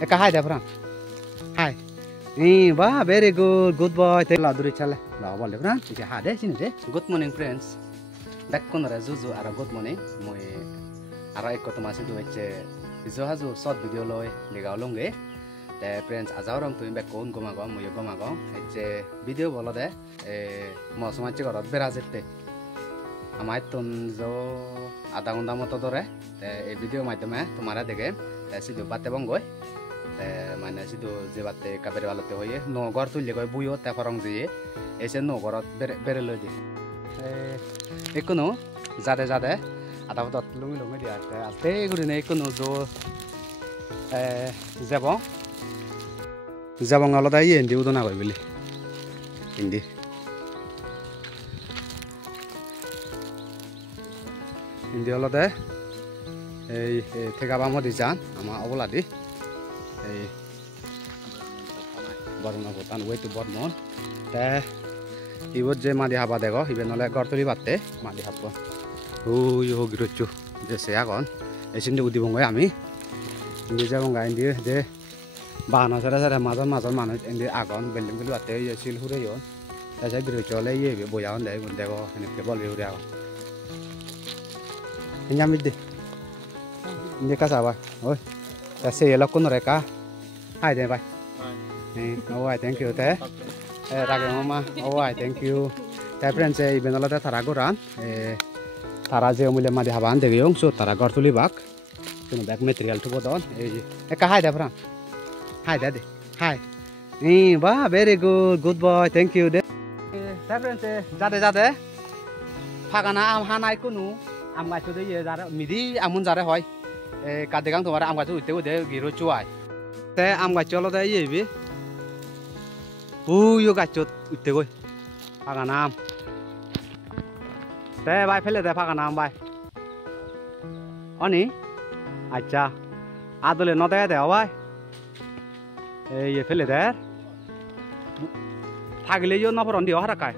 Eka hi there, Fran. Hi. Bah, very good. Good boy. La duri chale. La bole, Fran. Ika ha de sini de. Good morning, friends. Back kon ra Zuzu ara good morning. Moi ara ekko to masi du eche. Izo hazu short video loi legaw longe. Te friends azawrong tu back kon goma gom moi goma gom. Eche video bolo de. Mo somachi gorot berazette. Amai tun jo आधा घंटा मत धरे ए video माध्यमे तुम्हारा देखे सिधु बाते बंगोय माने सिधु जे बाते काबेरे वालते होये नो घर तुल्ले गय बुयो ता फरंग जे एसे नो घर बेरे लय दे एकुनो जादे जादे आधा बत लुंगी लुंगी दिया आते गुरिने एकुनो जो जेबं आलदा ये हिंदी उदना गय बिली Hindi India lo deh, tiga bambu di jalan, ama awal adi, baru nabutan, wait to board mon, ibu je madi haba dego, ibu nolak kartuli batte, madi haba, yo girocu, je saya kon, esin de udi bongga ami, ini je bongga India je, bahana sera mazan mana India agon, belim belu batte, ya silhure yon, saya girocu le ye boyawan deh, dego, ini kebal biru agon. Nyamit deh, ini kasih oi, kasih elok kun mereka, hai deh, bye, oh, thank you teh, raga mama, oh, thank you, teh friends, ibu nolak teh taraguran, taraje umulnya madi haban deh yung, so taragur tuli bak, tuh bag material tuh bodon, hai deh, Fran, hai deh, hai, bah, very good boy, thank you deh, teh friends, jade, pagana am hanai kunu. Am gacu deh ya zara midi amun zara hoy kadegang tuh am gacu itu deh giru cuai teh am gacu lo deh ye bi yo gacu itu gue paganam teh bay pele teh paganam bay oni acha adole no deh bay ye pele deh thagile yo no poron dio harakai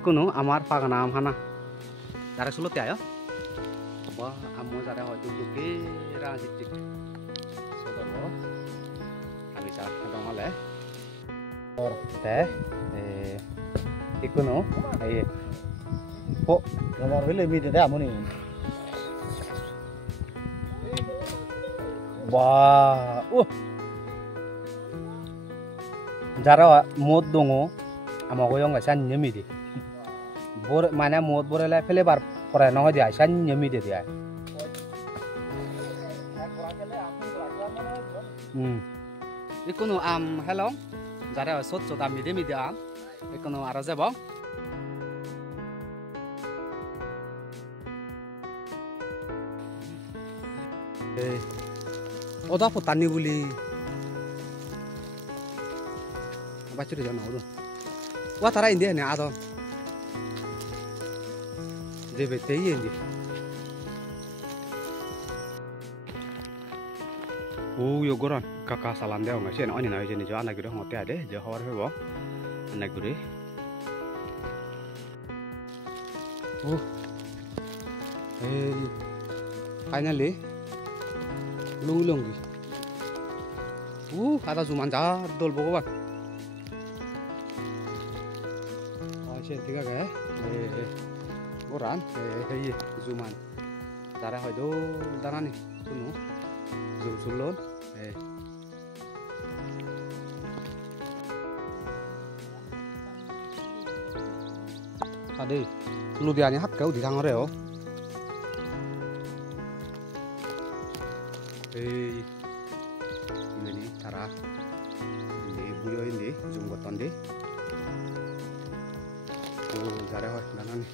kuno amar paganam hana Zara sulut ya, wah, amu zara hoy duduk kira cicik, saudara, kami cak kadang oleh, teh, ikuno, po, nomor ini lebih deh amu nih, wah, zara mod dongo, amu goyong nggak san nyemi deh. Bor mana mod bor le pele bar pore no dia san nyemi de dia ikono am hello jare sot sot am de mi dia am ikono ara jabo oda potani buli bachuri jana odo wa tara inde ne adon debe teye ndi yo goran kakak salam deh nggak sih ani na jeni jo anak gede ngote ade jo hawar hebo anak gede finally lungi ada zuman jar dol bogoban sih tiga kayak Goran, hei, zuman. Cara hoy do dana nih, sunu, zoom sulon, Tadi, lu dia nih hak kau di tangan reo. Ini nih cara, ini buyo ini, zoom button deh. Cara hoy dana nih.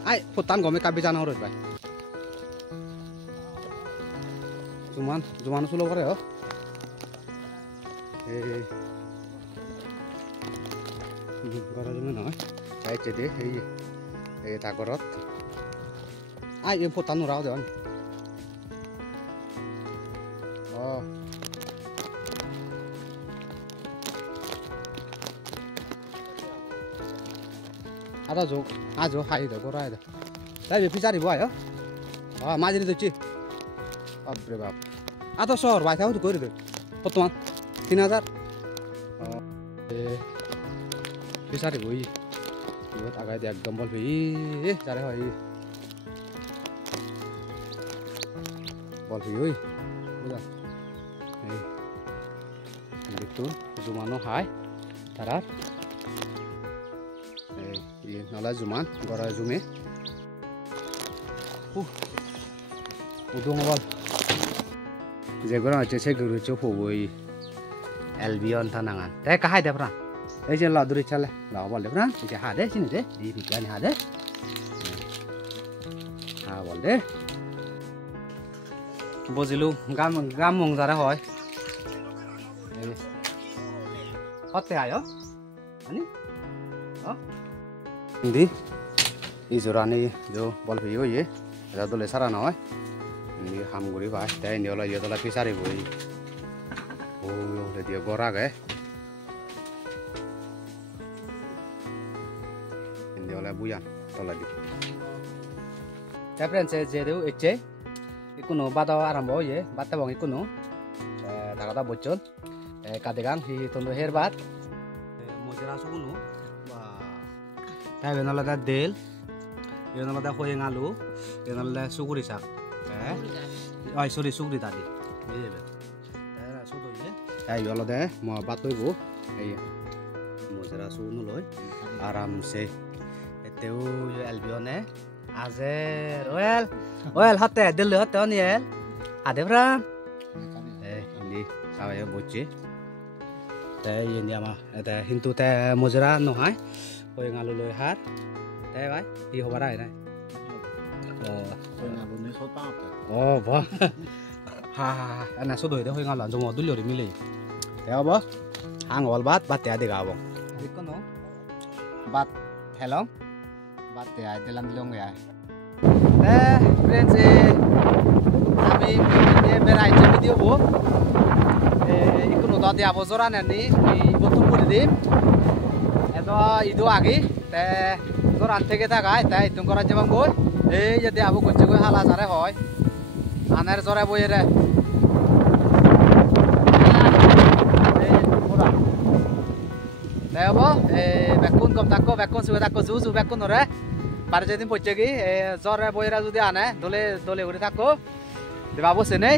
Ai, hutan gome kabe jana urut bay. Zuman sulo kore ho. Gora jeme na. Ai chede ta gorot. Ai hutan urao dewan. Oh. Ada jo, ajo hai deh, korai deh. Tapi bisa ribu ayo. Majri tuh cih. Abre bap. আতো সর ভাই থাকো তো করে দে বর্তমান 3000 fishery বই ইবত আগাই দে একদম বল V যারে হয় বল ভি ওই বুঝা এই দেখুন জুমানো হাই তারার এই নলা জুমান গড়া জুমে উদুং বল যেগুলো হচ্ছে সেগুলো চোখ বই এলবিয়ন থানাঙ্গান তাই কাহাই দে প্রাণ এই যে লাদুরি চালে লাও বল দে প্রাণ এই যে হাদে চিনি দে এই বিজ্ঞানী হাদে হ্যাঁ বল দে বুঝিলু গাম গাম মং যারা হয় হতে আয় আনি দি এই জোরানি जो বল ভিও ये जा দলে সারা নয় নি হামগুড়ি ভাই তাই নিওলা ইয়দলা ফিসারি বই ও রে দিয়ে গরা গে নিওলা বুয়ান তলা দি তারপরে যে দেউ এচে ইকুনো বাদা আরম্ভ হয়ে বাদটা বং ইকুনো দাগাদা বচন কাদেগাং হি তন্দো হেরবাদ মজরা সুগুনো বা তাই বেনলা দা দেল বেনলা দা হয়ে আলু বেনলা দা সুগুরি শাক oi sorry sugri tadi bebe ta so do ye ai yolo de mo batoi bu ei mo jara su nu loi aram se eteu yo albione azer oel hote del hote oniel ade bra ini sawe yo boche ta ini ama ta hintu ta mo jara no hai hoi ngalu loi har ta bai hi hobara nai vâng ha anh này số tuổi đó hơi ngon lắm, dùng một túi liều để mi lì, theo bố, hàng ngồi bát tè để gạo bông, biết con nó, bát hello, bát tè để làm lông vậy, friends, kami ini berai video bu, ikut nonton di abozoran ini, ibu tuh budi, itu lagi, zoran থেকে থাকায় তাই তুমি করা যাবাং বই এই যদি আবু করছে কই হালা সারে হয় আনের জরে বই রে এই পুরা দেবো বেকুন কম থাকো বেকুন সুবে থাকো জু বেকুন রে পারে যেদিন পড়ছে কি জরে বইরা যদি আনে দলে দলে উড়ে থাকো দেবাবো সে নেই